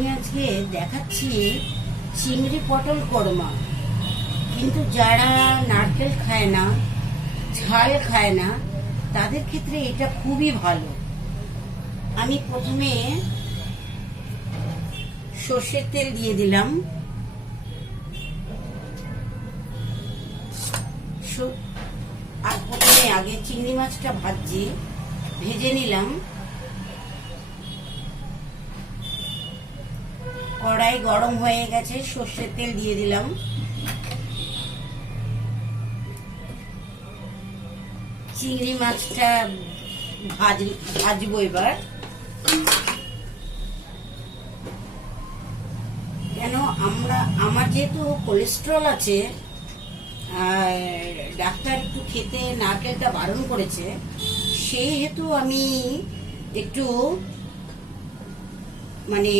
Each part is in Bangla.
আমি আজকে দেখাচ্ছি চিংড়ি পটল কোরমা। কিন্তু যারা নারকেল খায় না, ঝাল খায় না, তাদের ক্ষেত্রে এটা খুবই ভালো। আমি প্রথমে সর্ষের তেল দিয়ে দিলাম, আর প্রথমে আগে চিংড়ি মাছটা ভেজে নিলাম। কড়াই গরম হয়ে গেছে, সর্ষের তেল দিয়ে দিলাম। চিংড়ি মাছটা ভাজবো এবার। কেন আমার যেহেতু কোলেস্ট্রল আছে, ডাক্তার একটু খেতে নারকেলটা বারণ করেছে, সেই হেতু আমি একটু মানে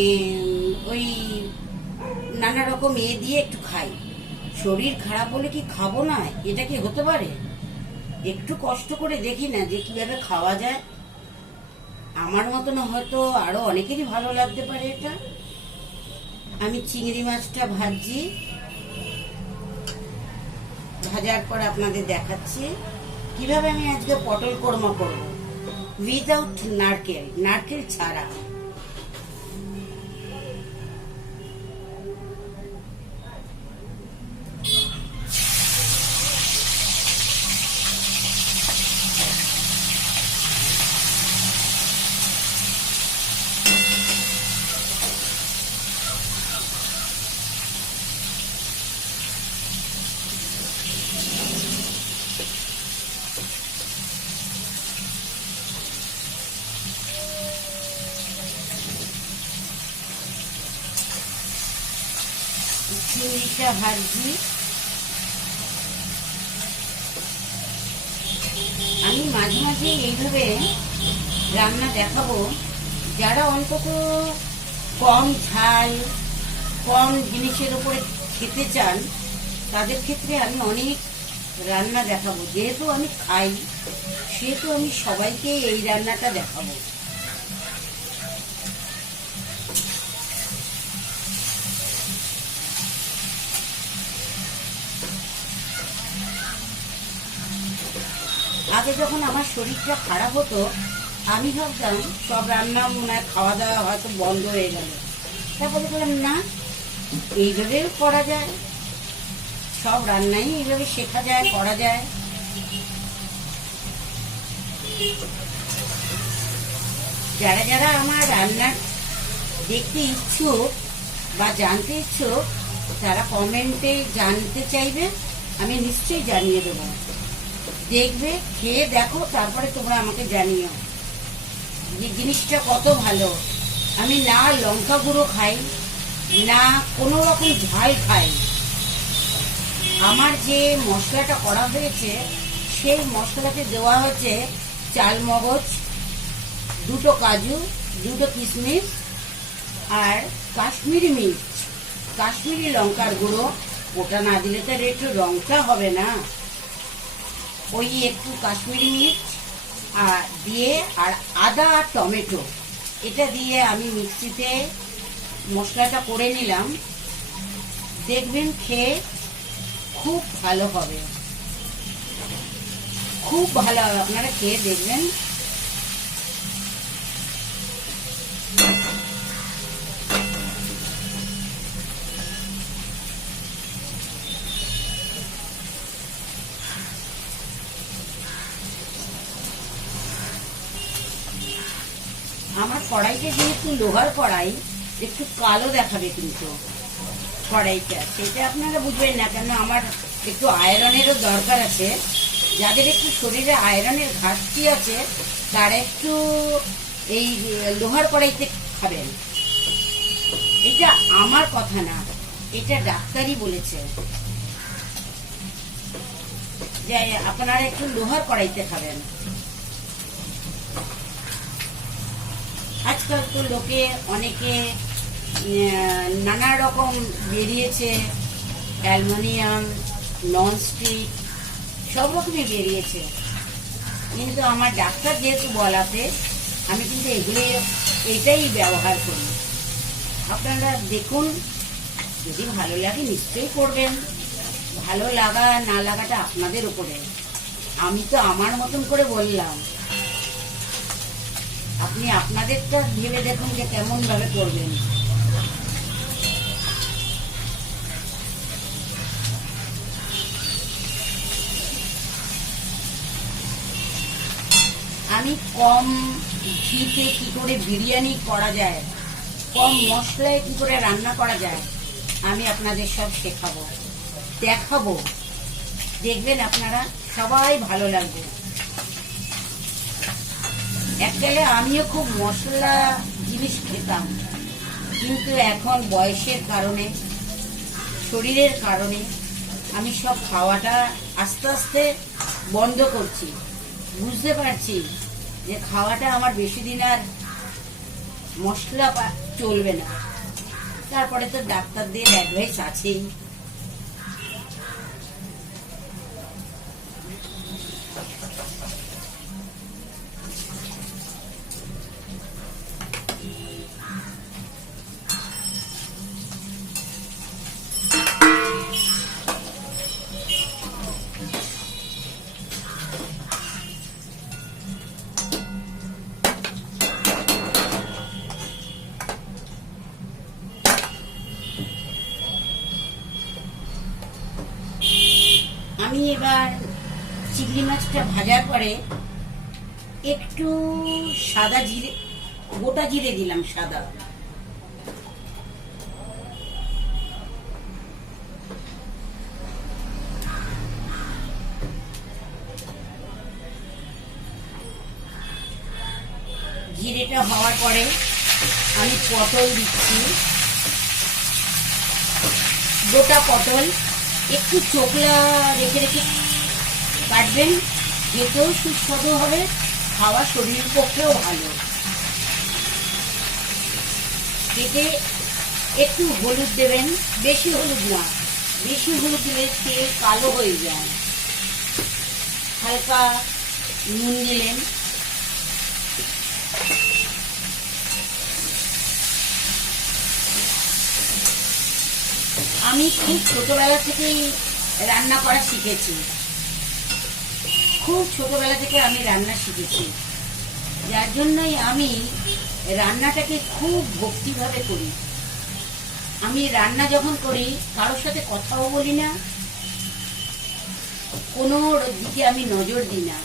ওই নানা রকম দিয়ে একটু খাই। শরীর খারাপ বলে কি খাবো না? এটা কি হতে পারে? একটু কষ্ট করে দেখি না যে কিভাবে খাওয়া যায়। আমার মতন হয়তো আরো অনেকেরই ভালো লাগতে পারে এটা। আমি চিংড়ি মাছটা ভাজার পর আপনাদের দেখাচ্ছি কিভাবে আমি আজকে পটল কোরমা করব উইদাউট নারকেল ছাড়া। চিংড়িটা ভাজছি। আমি মাঝে মাঝে এইভাবে রান্না দেখাবো, যারা অন্তত কম ঝাল, কম জিনিসের উপরে খেতে চান, তাদের ক্ষেত্রে আমি অনেক রান্না দেখাবো। যেহেতু আমি খাই, সেহেতু আমি সবাইকে এই রান্নাটা দেখাবো। আগে যখন আমার শরীরটা খারাপ হতো, আমি ভাবতাম সব রান্না মনে হয় খাওয়া দাওয়া হয়তো বন্ধ হয়ে গেল। তারপরে বললাম না, এইভাবেও করা যায়, সব রান্নাই এইভাবে শেখা যায়, করা যায়। যারা যারা আমার রান্না দেখতে ইচ্ছুক বা জানতে ইচ্ছুক, তারা কমেন্টে জানতে চাইবে, আমি নিশ্চয়ই জানিয়ে দেবো। দেখবে, খেয়ে দেখো, তারপরে তোমরা আমাকে জানিও যে জিনিসটা কত ভালো। আমি না লঙ্কা গুঁড়ো খাই, না কোনো রকম ঝাল খাই। আমার যে মশলাটা করা হয়েছে, সেই মশলাতে দেওয়া হয়েছে চালমগজ, 2টো কাজু, 2টো কিশমিশ, আর কাশ্মীরি মির্চ, কাশ্মীরি লঙ্কার গুঁড়ো। ওটা না দিলে তো একটু রংটা হবে না। ওই একটু কাশ্মীরি মির্চ দিয়ে, আর আদা আর টমেটো, এটা দিয়ে আমি মিক্সিতে মশলাটা করে নিলাম। দেখবেন খেয়ে খুব ভালো হবে, খুব ভালো হবে। আপনারা খেয়ে দেখবেন। আমার কড়াইটা যেহেতু লোহার কড়াই, একটু কালো দেখাবে কিন্তু কড়াইটা, সেটা আপনারা বুঝবেন না। কেন আমার একটু আয়রনেরও দরকার আছে। যাদের একটু শরীরে আয়রনের ঘাটতি আছে, তারা একটু এই লোহার কড়াইতে খাবেন। এটা আমার কথা না, এটা ডাক্তারই বলেছে যে আপনারা একটু লোহার কড়াইতে খাবেন। আজকাল তো অনেকে নানা রকম বেরিয়েছে, অ্যালুমিনিয়াম, ননস্টিক, সব রকমই বেরিয়েছে। কিন্তু আমার ডাক্তার যেহেতু বলাতে আমি কিন্তু এটাই ব্যবহার করি। আপনারা দেখুন, যদি ভালো লাগে নিশ্চয়ই করবেন। ভালো লাগা না লাগাটা আপনাদের উপরে। আমি তো আমার মতন করে বললাম, আপনি আপনাদেরটা ভেবে দেখুন যে কেমন ভাবে করবেন। আমি কম ঘিতে কি করে বিরিয়ানি করা যায়, কম মশলায় কি করে রান্না করা যায়, আমি আপনাদের সব শেখাবো, দেখাবো। দেখবেন আপনারা সবাই ভালো লাগবে। একচুয়ালি আমিও খুব মশলা জিনিস খেতাম, কিন্তু এখন বয়সের কারণে, শরীরের কারণে আমি সব খাওয়াটা আস্তে আস্তে বন্ধ করছি। বুঝতে পারছি যে খাওয়াটা আমার বেশি দিন আর মশলা চলবে না। তারপরে তো ডাক্তারদের অ্যাডভাইস আছেই। আমি এবার চিংড়ি মাছটা ভাজার পরে একটু সাদা জিরে, গোটা জিরে দিলাম, সাদা। জিরেটা হওয়ার পরে আমি পটল দিচ্ছি, গোটা পটল। একটু চোখলা রেখে রেখে কাটবেন, খেতেও সুস্বাদু হবে, খাওয়া শরীরের পক্ষেও ভালো। কেটে একটু হলুদ দেবেন, বেশি হলুদ না, বেশি হলুদ দিলে তেল কালো হয়ে যায়। হালকা নুন দিলেন, আমি খুব ছোটবেলা থেকেই রান্না করা শিখেছি, খুব ছোটবেলা থেকে আমি রান্না শিখেছি। যার জন্যই আমি রান্নাটাকে খুব ভক্তিভাবে করি। আমি রান্না যখন করি কারোর সাথে কথাও বলি না, কোনো দিকে আমি নজর দিই না।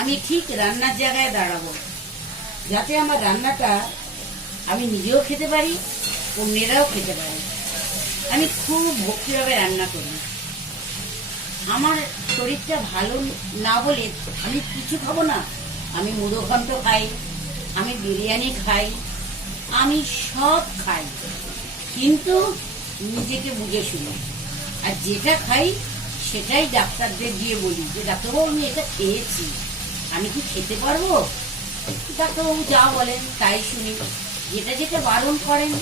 আমি ঠিক রান্নার জায়গায় দাঁড়াবো, যাতে আমার রান্নাটা আমি নিজেও খেতে পারি, অন্যেরাও খেতে পারি। আমি খুব ভক্তিভাবে রান্না করি। আমার শরীরটা ভালো না বলে আমি কিছু খাবো না। আমি মুড়োঘণ্ট খাই, আমি বিরিয়ানি খাই, আমি সব খাই, কিন্তু নিজেকে বুঝে শুনি। আর যেটা খাই সেটাই ডাক্তারদের দিয়ে বলি যে ডাক্তারবাবু আমি এটা খেয়েছি, আমি কি খেতে পারবো? ডাক্তারবাবু যা বলেন তাই শুনি, যেটা যেটা বারণ করেন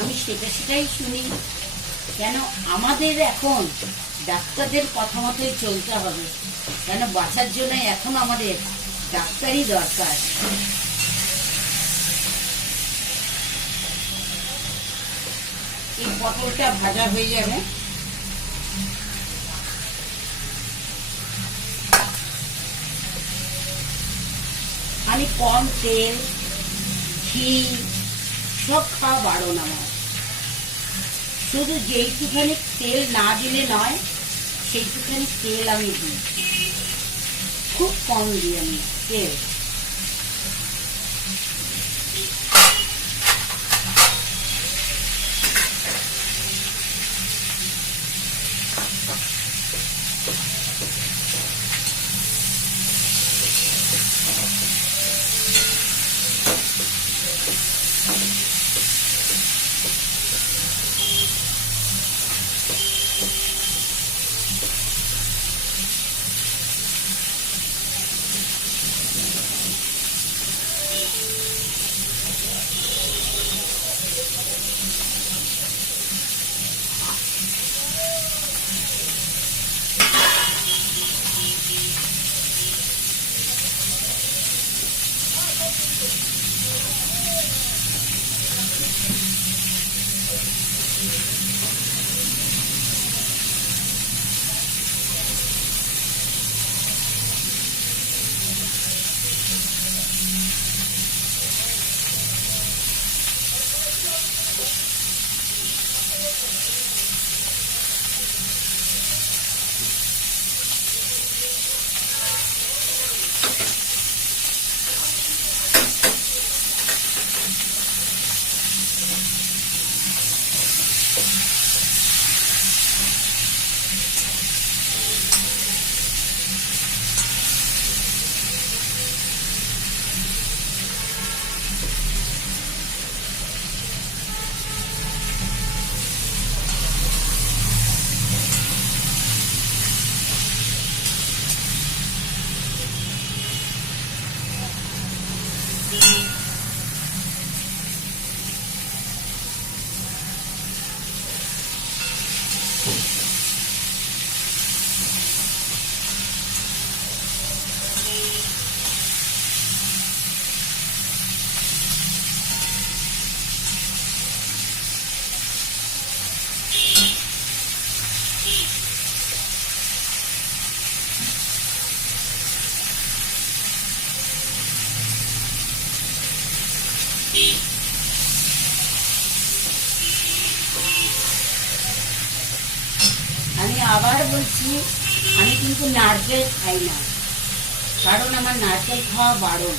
আমি সেটাই শুনি। কেন আমাদের এখন ডাক্তারদের কথা মতোই চলতে হবে, কেন বাঁচার জন্য এখন আমাদের ডাক্তারই দরকার। এই পটলটা ভাজা হয়ে যাবে, আমি কম তেল ঘি সব খাওয়া বারণ আমার। শুধু যেইটুখানি তেল না দিলে নয়, সেইটুখানি তেল আমি দিই, খুব কম দিই আমি তেল। আবার বলছি, আমি কিন্তু নারকেল খাই না, কারণ আমার নারকেল খাওয়া বারণ।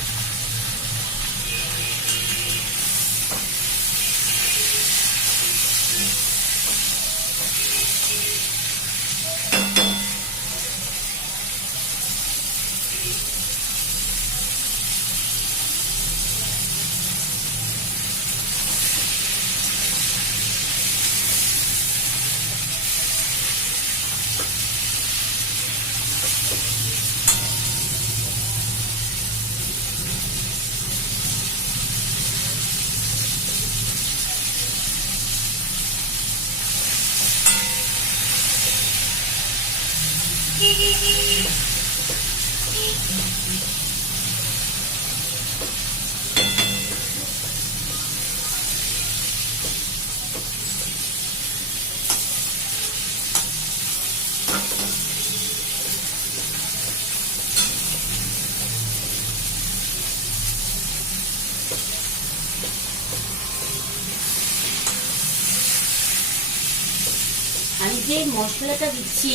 আমি যে মশলাটা দিচ্ছি,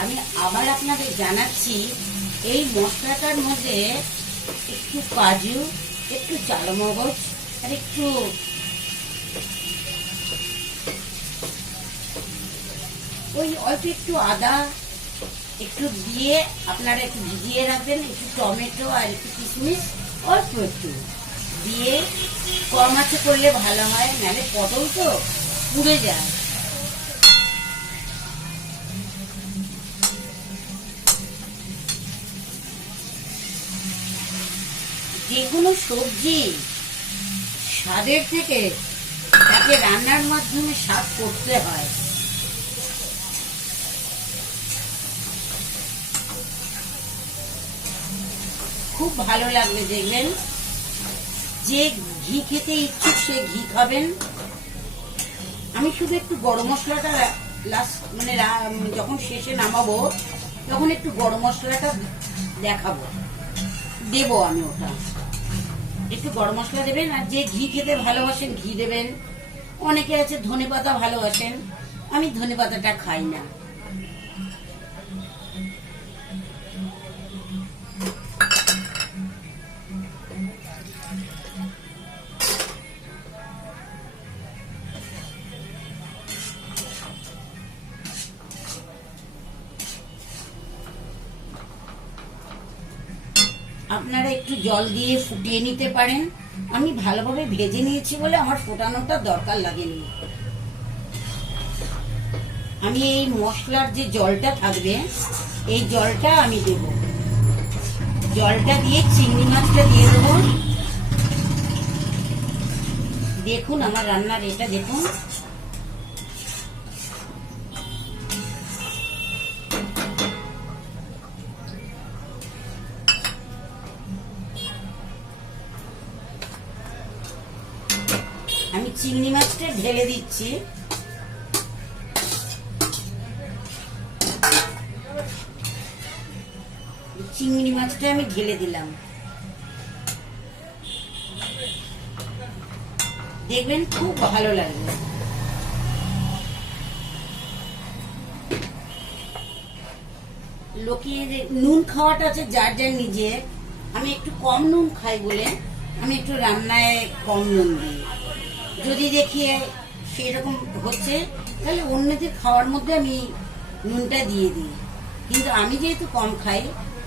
আমি আবার আপনাদের জানাচ্ছি, এই মশলাটার মধ্যে একটু কাজু, একটু চালমগজ আর একটু ওই অল্প একটু আদা একটু দিয়ে আপনারা একটু ভিজিয়ে রাখবেন, একটু টমেটো আর একটু কিশমিশ অল্প একটু দিয়ে কম আঁচে করলে ভালো হয়, নাহলে পটল তো পুড়ে যায়। যে কোনো সবজি স্বাদের থেকে তাকে রান্নার মাধ্যমে স্বাদ করতে হয়। খুব ভালো লাগবে, দেখবেন। যে ঘি খেতে ইচ্ছুক সে ঘি খাবেন। আমি শুধু একটু গরম মশলাটা লাস্ট মানে যখন শেষে নামাবো তখন একটু গরম মশলাটা দেখাবো, দেবো আমি ওটা। একটু গরম মশলা দেবেন, আর যে ঘি খেতে ভালোবাসেন ঘি দেবেন। অনেকে আছে ধনেপাতা ভালোবাসেন, আমি ধনেপাতাটা খাই না। আপনারা একটু জল দিয়ে ফুটিয়ে নিতে পারেন। আমি ভালোভাবে ভেজে নিয়েছি বলে আমার ফোটানোটা দরকার লাগেনি। আমি এই মশলার যে জলটা থাকবে এই জলটা আমি দেব। জলটা দিয়ে চিংড়ি মাছটা দিয়ে দেবো। দেখুন আমার রান্নার এটা দেখুন। আমি চিংড়ি মাছটা ঢেলে দিচ্ছি। চিংড়ি মাছটা আমি ঢেলে দিলাম। দেখবেন খুব ভালো লাগবে। লোকে নুন খাওয়াটা আছে যার যার নিজে। আমি একটু কম নুন খাই বলে আমি একটু রান্নায় কম নুন দিই। যদি দেখি সেরকম হচ্ছে তাহলে অন্যদের খাওয়ার মধ্যে আমি নুনটা দিয়ে দিই। কিন্তু আমি যেহেতু কম খাই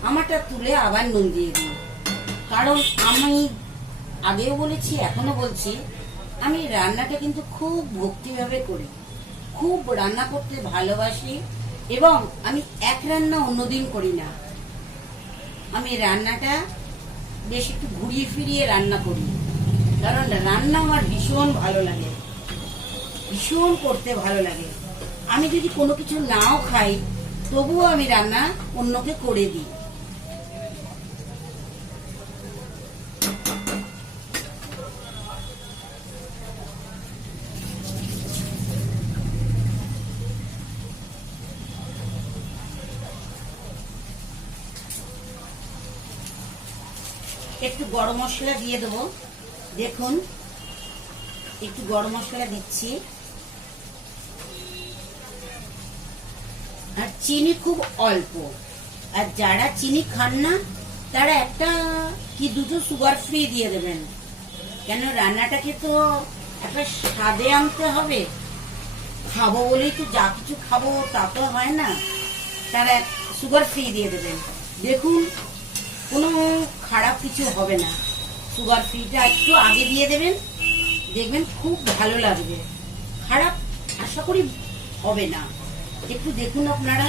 আমারটা তুলে আবার নুন দিয়ে দিই। কারণ আমি আগেও বলেছি এখনো বলছি, আমি রান্নাটা কিন্তু খুব ভক্তিভাবে করি, খুব রান্না করতে ভালোবাসি। এবং আমি এক রান্না অন্যদিন করি না। আমি রান্নাটা বেশ একটু ঘুরিয়ে ফিরিয়ে রান্না করি, কারণ রান্না আমার ভীষণ ভালো লাগে, ভীষণ করতে ভালো লাগে। আমি যদি কোনো কিছু নাও খাই তবুও আমি রান্না অন্যকে করে দিই। একটু গরম মশলা দিয়ে দেবো। দেখুন একটু গরম মশলা দিচ্ছি। আর চিনি খুব অল্প। আর যারা চিনি খান না তারা একটা কি দুটো সুগার ফ্রি দিয়ে দেবেন, কেন রান্নাটাকে তো একটা স্বাদে আনতে হবে। খাবো বলেই তো যা কিছু খাবো তা তো হয় না। তারা সুগার ফ্রি দিয়ে দেবেন, দেখুন কোনো খারাপ কিছু হবে না। সুগার ফ্রিটা একটু আগে দিয়ে দেবেন, দেখবেন খুব ভালো লাগবে, খারাপ আশা করি হবে না। একটু দেখুন আপনারা।